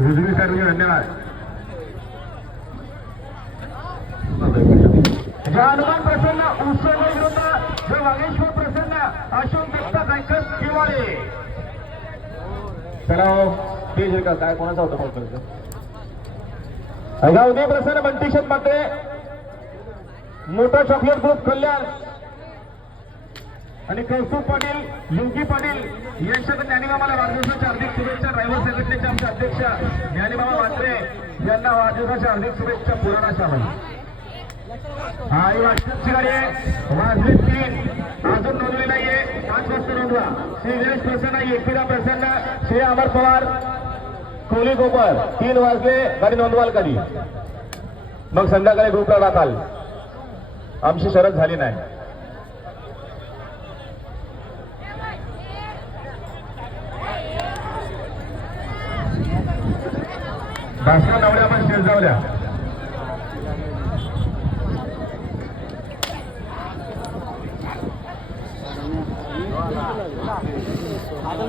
रुजवी सर्व धन्यवाद. हनुमान प्रसन्न उत्सव विरुद्ध जय वागेश्वर प्रसन्न अशोक दत्ता गायकर किवाळे. चला तेज का काय कोणाचा होता कॉल करायचा. उदय प्रसन्न बंटीशत मध्ये मोठा चॉकलेट ग्रुप कल्याण आणि कौस्तुभ पाटील युगी पाटील यांच्याकडे ज्ञानीबाबाला वाढदिवसाच्या हार्दिक शुभेच्छा. ड्रायव्हर संघटनेचे आमचे अध्यक्ष ज्ञानीबाबा वात्रे यांना वाढदिवसाच्या हार्दिक शुभेच्छा. पुराणा सावंत हा ही वाजची गाडी आहे. वाजले 3 अजून नोंदवली नाहीये. 5 वाजता नोंदवा. श्री गणेश प्रसन्न एकविरा प्रसन्न श्री अमर पवार कोली गोपर 3 वाजले गाडी नोंदवाल कधी मग संध्याकाळी ग्रुपला दाखल. आमची शरद झाली नाही. भास्कर नवड्या पण शिरजावल्या. आता